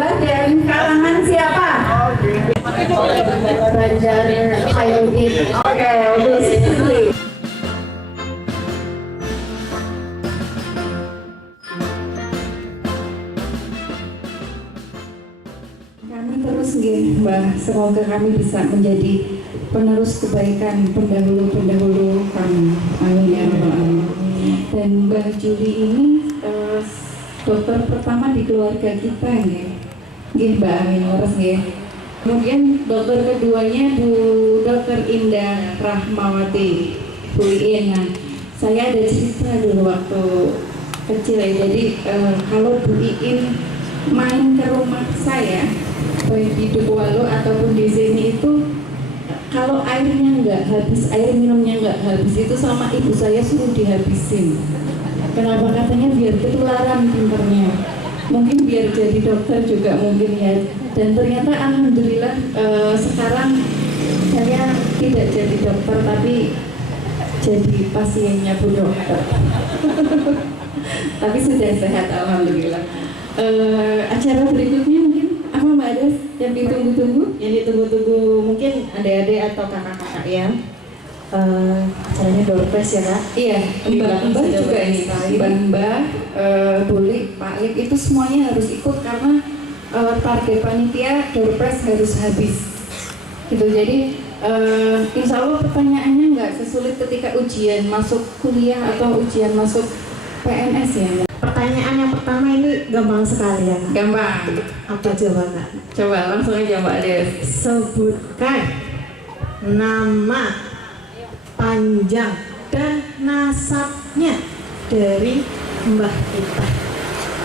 Mbah dari kalangan siapa? Banjar Khairuddin. Oke, basically. Kami terus nggih, Mbah, semoga kami bisa menjadi penerus kebaikan pendahulu-pendahulu kami. Amin ya rabbal alamin. Dan Mbah Juli ini dokter pertama di keluarga kita nggih. Nggih, Mbak Amin leres nggih. Kemudian dokter keduanya Bu Dokter Indah Rahmawati, Bu Iin. Nah, saya ada cerita dulu waktu kecil ya. Jadi kalau Bu Iin main ke rumah saya, baik di Dukuwalu ataupun di sini itu, kalau airnya nggak habis, air minumnya nggak habis, itu sama ibu saya suruh dihabisin. Kenapa? Katanya biar ketularan pinternya. Mungkin biar jadi dokter juga mungkin ya. Dan ternyata alhamdulillah sekarang saya tidak jadi dokter tapi jadi pasiennya Bu Dokter. Tapi sudah sehat alhamdulillah. Acara berikutnya mungkin apa Mbak Ades yang ditunggu-tunggu? Yang ditunggu-tunggu mungkin adik-adik atau kakak-kakak ya. Acaranya door prize ya Kak? Iya, Mbak juga ini, Mbak, Bulik, Pak Lip itu semuanya harus ikut karena target panitia door prize harus habis. Gitu, jadi insya Allah pertanyaannya nggak sesulit ketika ujian masuk kuliah atau ujian masuk PNS ya. Pertanyaan yang pertama ini gampang sekali ya Kak? Gampang. Apa jawabannya? Coba langsung aja Mbak Des. Sebutkan nama panjang dan nasabnya dari mbah kita.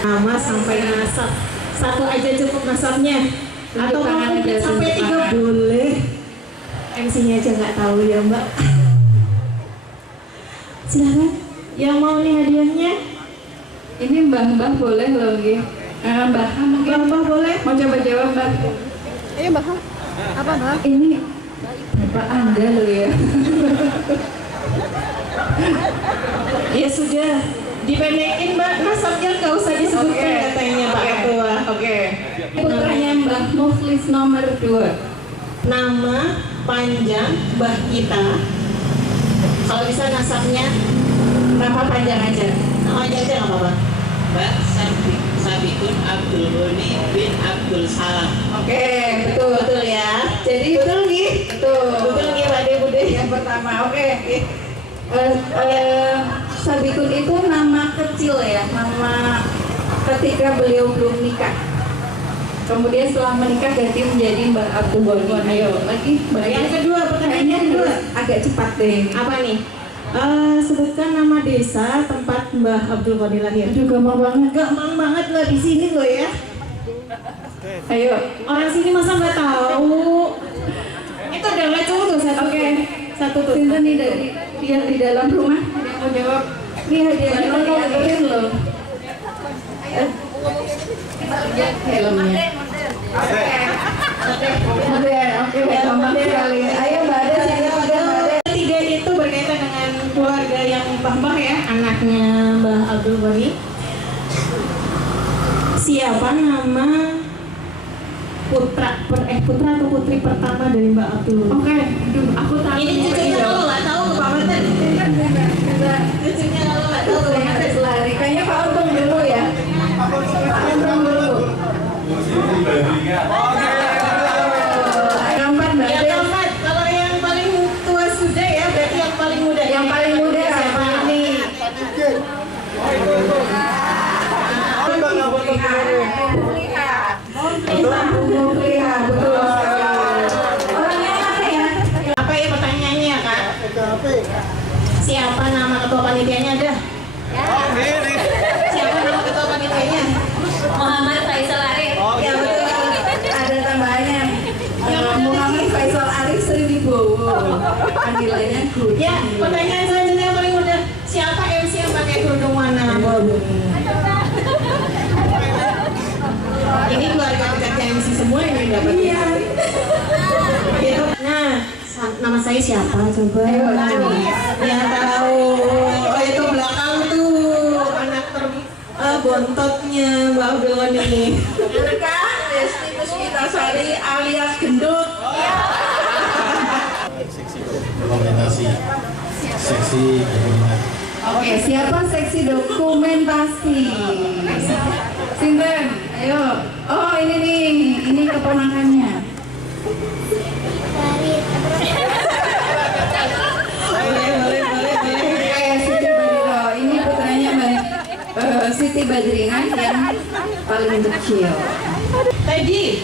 Nama sampai nasab. Satu aja cukup nasabnya. Atau kalau mungkin sampai 3 boleh. MC-nya aja nggak tahu ya Mbak. Silakan. Yang mau nih hadiahnya? Ini Mbah boleh loh nggih. Mbah mungkin Mbah boleh. mau coba jawab Mbah. Ayo Mbah. Apa Mbah? Ini Bapak Anda loh ya. Ya sudah, dipendekin Mbak, nasabnya nggak usah disebutkan katanya Pak Ketua. Oke. Putranya Mbah Mukhlis nomor 2. Nama panjang Mbah kita. Kalau bisa nasabnya nama panjang aja. Nama aja nggak apa-apa. Mbak Sabikun Abdul Ghani bin Abdul Salam. Oke, betul. Betul ya. Jadi Betul nih. betul. Betul nih Pak Bude. Yang pertama, oke. Sabikun itu nama kecil ya, nama ketika beliau belum nikah. Kemudian setelah menikah ganti menjadi Mbak Abdul Ghani. Ayo lagi. Yang kedua, pertanyaannya kedua. Agak cepat deh. Apa nih? Sebutkan nama desa tempat Mbah Abdul Ghani lahir. Aduh, gampang banget. Gampang banget loh di sini loh ya. Ayo. Orang sini masa nggak tahu? Itu udah nggak cukup tuh satu. Oke. Satu tuh. Sinta nih dari yang di dalam rumah yang mau jawab. Ini hadiahnya lo dengerin loh. Filmnya. Oke, gampang sekali. Ayo Mbak Ades yang ketiga. Ketiga itu berkaitan dengan keluarga yang Mbah ya, anaknya Mbah Abdul Ghani. Siapa nama putra atau putri pertama dari Mbah Abdul Ghani? Oke, aku tahu. Ini cucunya kalau nggak tahu ke Pak Manten. Cucunya kalau nggak tahu ke Pak Manten. Lari. Kayaknya Pak Untung dulu ya. Pak Untung dulu. Keempat Mbak Yang Ades. keempat, kalau yang paling tua sudah ya, berarti yang paling muda. Yang paling muda siapa? ini. Mukhliha, betul. Orangnya mana ya? Apa ya pertanyaannya ya Kak? Siapa nama ketua panitianya ada? Siapa nama ketua panitianya? Muhammad Faisal Arif. Ya betul. Ada tambahannya. Muhammad Faisal Arif Sri Wibowo. Panggilannya Gus. Ya, pertanyaan selanjutnya yang paling mudah. Siapa MC yang pakai kerudung warna abu-abu? Ini keluarga dekatnya MC semua yang dapat. Iya. Gitu. Nah, nama saya siapa coba? Ayo, Ya tahu. Oh itu belakang tuh anak bontotnya Mbak Abdul Ghani. Kan? Desti Puspitasari alias Gendut. Dokumentasi seksi dokumentasi. Oke, siapa seksi dokumentasi? Sinten, ayo. Oh, ini nih, ini keponakannya. Siti Badro, ini putranya Siti Badringan yang paling kecil. Tadi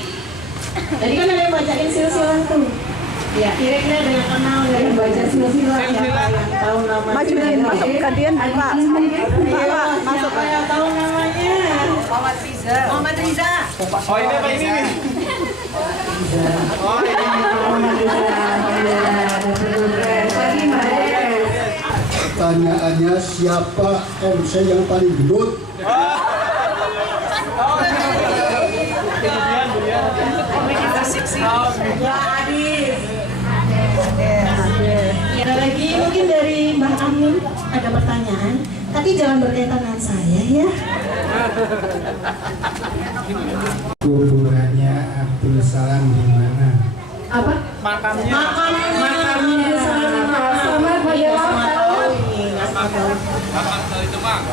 kan ada yang bacain silsilah tuh. Ya, kira-kira ada yang kenal dari baca silsilah siapa yang tahu namanya? Majuin, masuk gantian, Pak. Iya, siapa yang tahu namanya? Muhammad Riza. Muhammad Riza. Oh ini apa ini? Pertanyaannya siapa MC yang paling gendut? Ya, Adis. Ada lagi mungkin dari Mbak Amin ada pertanyaan, tapi jangan berkaitan dengan saya ya. Kuburannya Abdul Salam di mana? Apa? Makamnya. Sama menjawab tahu.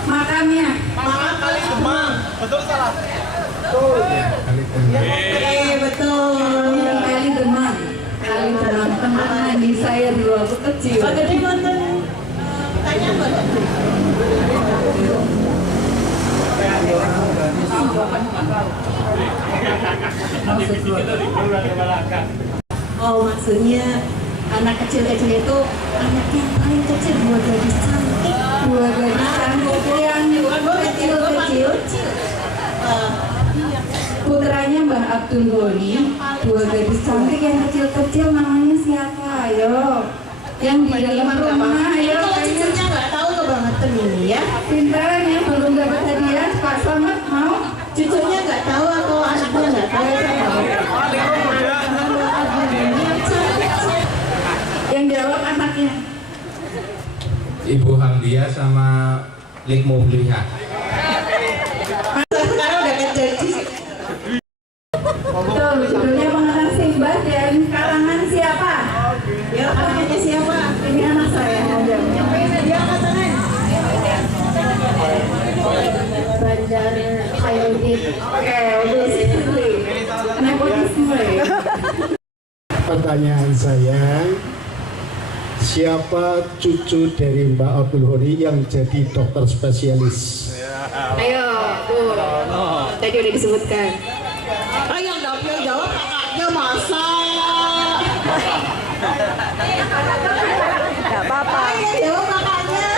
Makamnya. Makam kali Demang. Kali Betul. Kali Demang. Kali Demang. Teman di saya dulu waktu kecil. Pak Gede nonton. Tanya Mbak. Oh, maksudnya anak kecil-kecil itu anak yang paling kecil, dua gadis cantik. Dua gadis cantik yang kecil-kecil. Putranya Mbah Abdul Ghani, dua gadis cantik yang kecil-kecil namanya siapa? Ayo. Yang di dalam rumah, ayo. Kalau cucunya nggak tahu kebangetan ini ya. Pintaran yang belum dapat hadiah, Pak Slamet mau? Cucunya nggak tahu atau anaknya nggak tahu. Yang jawab anaknya. Ibu Hamdia sama Lik Mubliha. Sekarang udah kejadi. Betul, judulnya Mengenang Simbah dan karangan siapa? Ya, anaknya siapa? Ini anak saya. Dia angkat tangan. Banjar Khairuddin. Oke, udah nepotisme. Pertanyaan saya, siapa cucu dari Mbak Abdul Ghani yang jadi dokter spesialis? Ayo, tuh. Tadi udah disebutkan. Ah, yang jawab kakaknya masa. Enggak apa-apa. Ah, yang jawab kakaknya.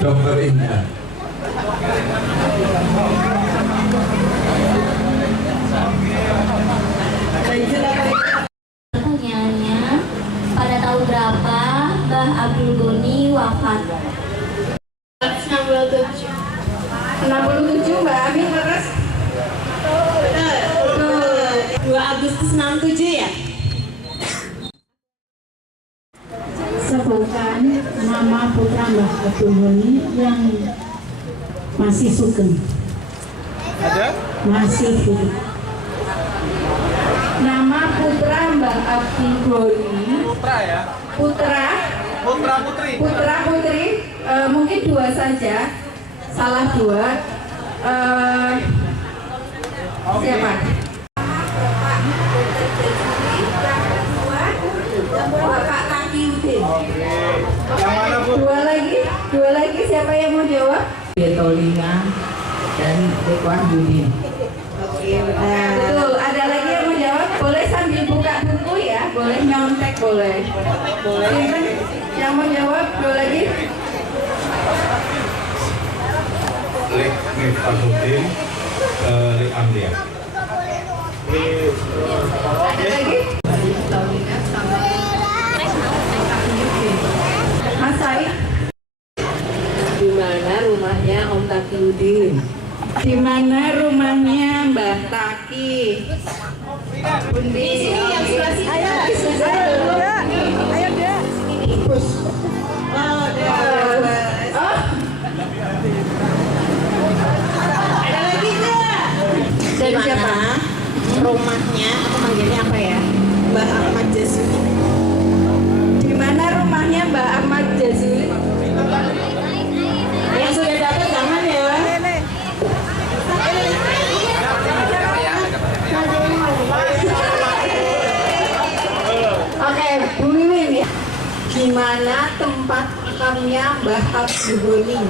Dokter Indah. Pertanyaannya, pada tahun berapa Mbah Abdul Ghani wafat? 67 Mbak Amin terus. 2 Agustus 67 ya? Sebutkan nama putra Mbah Abdul Ghani yang masih sugeng. Masih hidup. Nama putra Mbah Abdul Ghani. Putra putri. Mungkin dua saja. Salah dua. Siapa? Bapak Takiuddin. Dua lagi siapa yang mau jawab? Betolina dan Ridwan Yudin. Betul. Ada lagi yang mau jawab? Boleh sambil buka buku ya. Boleh nyontek boleh. Boleh. Yang mau jawab dua lagi? Lik Miftahudin, Lik Amdia. Ada lagi? Mas Said. Di mana rumahnya Om Takiuddin? Di mana rumahnya Mbah Taki? Bundi. Yang sebelah sini. Ayo. Ayo dia. Oh, Oh, ada lagi nggak? rumahnya atau manggilnya apa ya? Mbah Ahmad Jazuli. Di mana rumahnya Mbak Ahmad Jazuli? Yang sudah dapat jangan ya. Oke, Bu Mimin ya. Gimana tempat makamnya Mbah Abdul Ghani?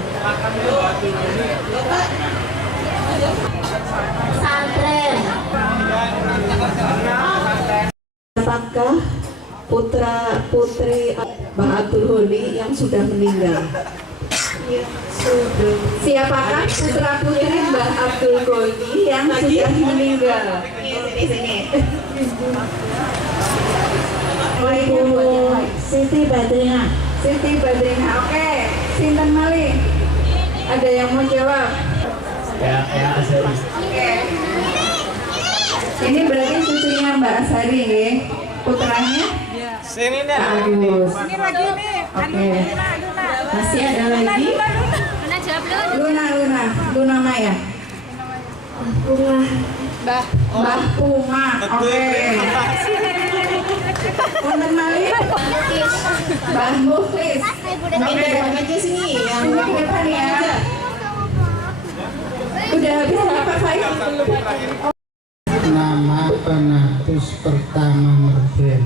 Pesantren. Apakah putra putri Mbah Abdul Ghani yang sudah meninggal? Siapakah putra putri Mbah Abdul Ghani yang sudah meninggal? Siti Badriah. Siti Badriah. Oke, Sinten Mali. Ada yang mau jawab? Oke. Ini berarti cucunya Mbak Asari ya? Putranya? Sini nih. Agus. Ini lagi nih. Oke. Masih ada lagi? Luna Maya. Mbah. Mbah Puma. Oke. Sinten Mali. Mbah Muflis. Mungkin depan aja sini yang Yang depan ya. Udah habis apa saya? Nama penatus pertama Merben.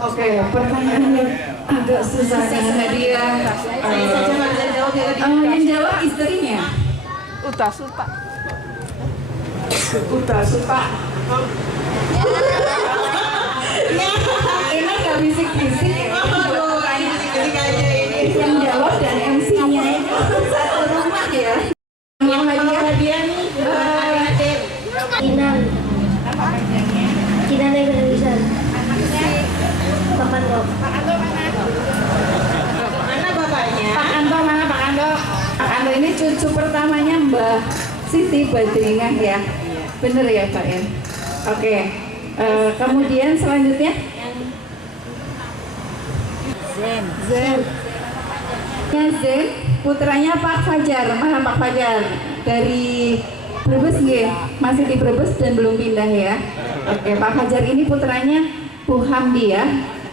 Oke, pertanyaannya agak susah karena dia saya saja nggak bisa jawab ya. yang jawab istrinya. Udah suka. Udah suka. Ini nggak bisik-bisik ya. Yang jawab dan MC-nya itu satu rumah ya. Yang hadiah nih. Kinan. Kinan yang Indonesia. Pakan dok. Mana bapaknya? Pak Anto mana Pak Anto? Pak Anto ini cucu pertamanya Mbah Siti Badriah ya. Bener ya Pak ya? Oke. Kemudian selanjutnya Zen. Zen, putranya Pak Fajar. Mana Pak Fajar? Dari Brebes nggih? Masih di Brebes dan belum pindah ya. Oke, Pak Fajar ini putranya Bu Hamdiah,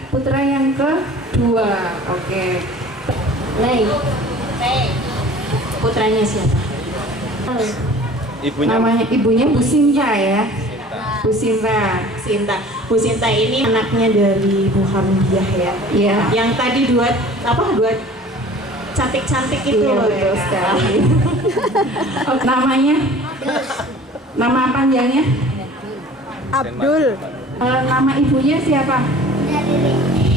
putra yang kedua. Oke. Lei. Putranya siapa? Namanya ibunya Bu Sinta ya. Bu Sinta. Bu Sinta ini anaknya dari Bu Hamdiah ya. Iya. Yang tadi dua cantik-cantik itu Iya, loh betul ya. sekali. Oh, namanya? Nama panjangnya? Abdul. Nama ibunya siapa?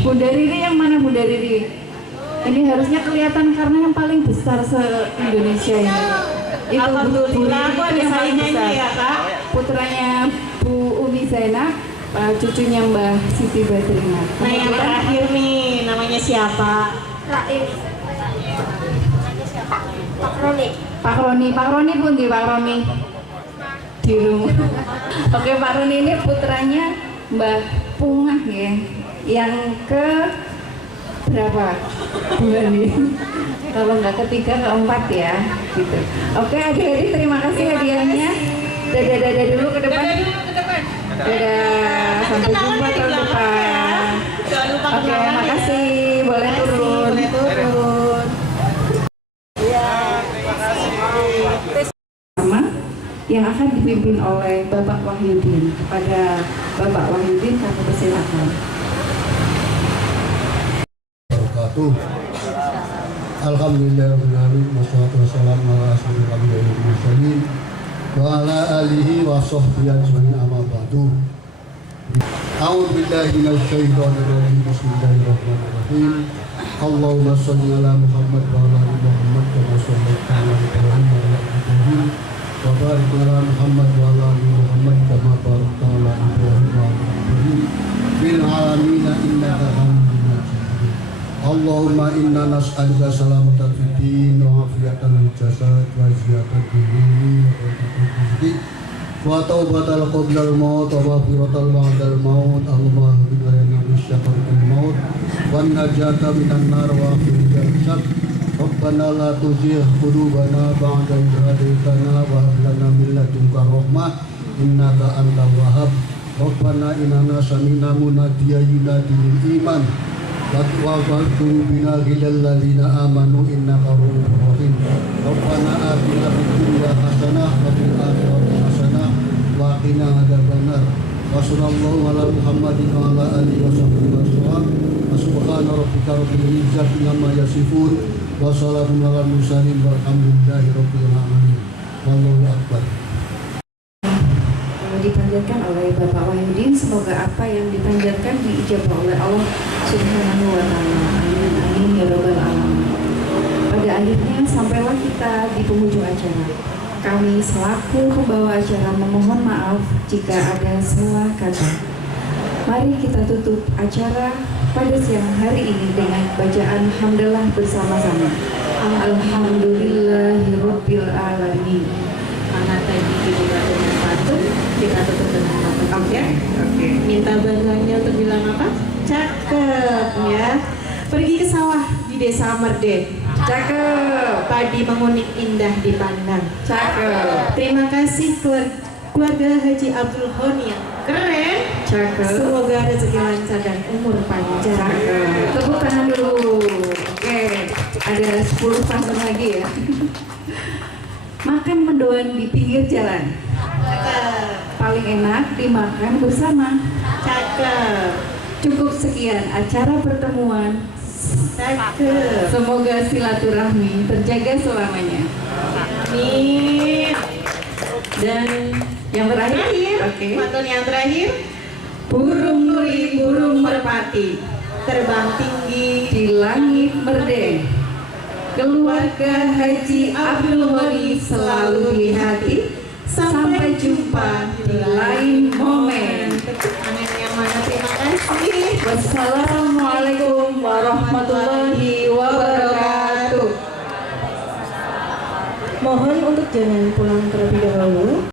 Bunda Riri. Yang mana Bunda Riri? Ini harusnya kelihatan karena yang paling besar se-Indonesia ini. Itu Alhamdulillah, aku ada yang paling saingannya besar. ya Kak. Putranya Bu Umi Zainab, cucunya Mbah Siti Badriah. Nah yang terakhir nih namanya siapa? Raif. Pak Roni. Pak Roni pun di Pak Roni di rumah. Oke, Pak Roni ini putranya Mbah Pungah ya. Yang ke berapa? Bulan ini. Kalau nggak ketiga, keempat ya, gitu. Oke, adik-adik terima kasih hadiahnya. Dadah dulu ke depan. Dadah, sampai jumpa tahun depan. Jangan lupa Oke, kenalan ya. makasih. Boleh turun. Boleh turun. Sama yang akan dipimpin oleh Bapak Wahyudin. Kepada Bapak Wahyudin kami persilakan. Wabarakatuh. Alhamdulillahirrahmanirrahim. Wassalatu wassalamu ala asyrofil anbiya'i wal mursalin wa ala alihi wa sahbihi ajma'in, amma ba'du. A'udzu billahi minasy syaithanir rajim. Bismillahirrahmanirrahim. Allahumma shalli ala Muhammad wa ala ali Muhammad kama shallaita ala Ibrahim wa ala ali Ibrahim wa barik ala Muhammad wa ala ali Muhammad kama barakta ala Ibrahim wa ala ali Ibrahim fil alamin innaka Hamidum Majid. Allahumma inna nas'aluka salamatan fid din wa afiyatan fil jasad wa ziyadatan fil ilmi wa rizqi wa taubatal qablal maut wa maghfiratal ba'dal maut. Allahumma hdina lana min syarril maut wan najata minan nar wa akhiril hisab. Rabbana la tuzigh qulubana ba'da idh hadaytana wa hab lana min ladunka rahmah innaka antal wahhab. Rabbana inana sami'na munadiya yunadi lil iman wa qulubina ghillal ladzina amanu innaka ra'ufur rahim. Rabbana atina fid dunya hasanah wa fil akhirati hasanah wa qina adzabannar. Wa sallallahu ala Muhammadin wa ala alihi wa sahbihi wasallam. Subhana rabbika rabbil izzati amma yasifun wa salamun alal mursalin walhamdulillahi rabbil alamin. Wallahu akbar. Dipanjatkan oleh Bapak Wahyudin, semoga apa yang dipanjatkan diijabah oleh Allah Subhanahu wa Ta'ala. Amin amin ya rabbal alamin. Pada akhirnya sampailah kita di penghujung acara. Kami selaku pembawa acara memohon maaf jika ada salah kata. Mari kita tutup acara pada siang hari ini dengan bacaan hamdalah bersama-sama. Alhamdulillahirabbil alamin. Karena tadi dibuka dengan patuh, kita tutup dengan patuh. Oke. Minta bantuannya untuk bilang apa? Cakep ya. Pergi ke sawah di desa Merden. Cakep. Padi mengunik indah dipandang. Cakep. Terima kasih keluarga Haji Abdul Honi yang keren. Cakep. Semoga rezeki lancar dan umur panjang. Cakep. Tepuk tangan dulu. Oke, ada 10 pasang lagi ya. Makan mendoan di pinggir jalan. Cakep. Paling enak dimakan bersama. Cakep. Cukup sekian acara pertemuan. Cakep. Semoga silaturahmi terjaga selamanya. Amin. Dan yang terakhir, oke. Pantun yang terakhir. Burung nuri, burung merpati, terbang tinggi Di langit merdeka, keluarga Haji Abdul Honi selalu di hati. Sampai jumpa di lain momen. Tangan yang mana? Terima kasih. Wassalamualaikum warahmatullahi wabarakatuh. Mohon untuk jangan pulang terlebih dahulu.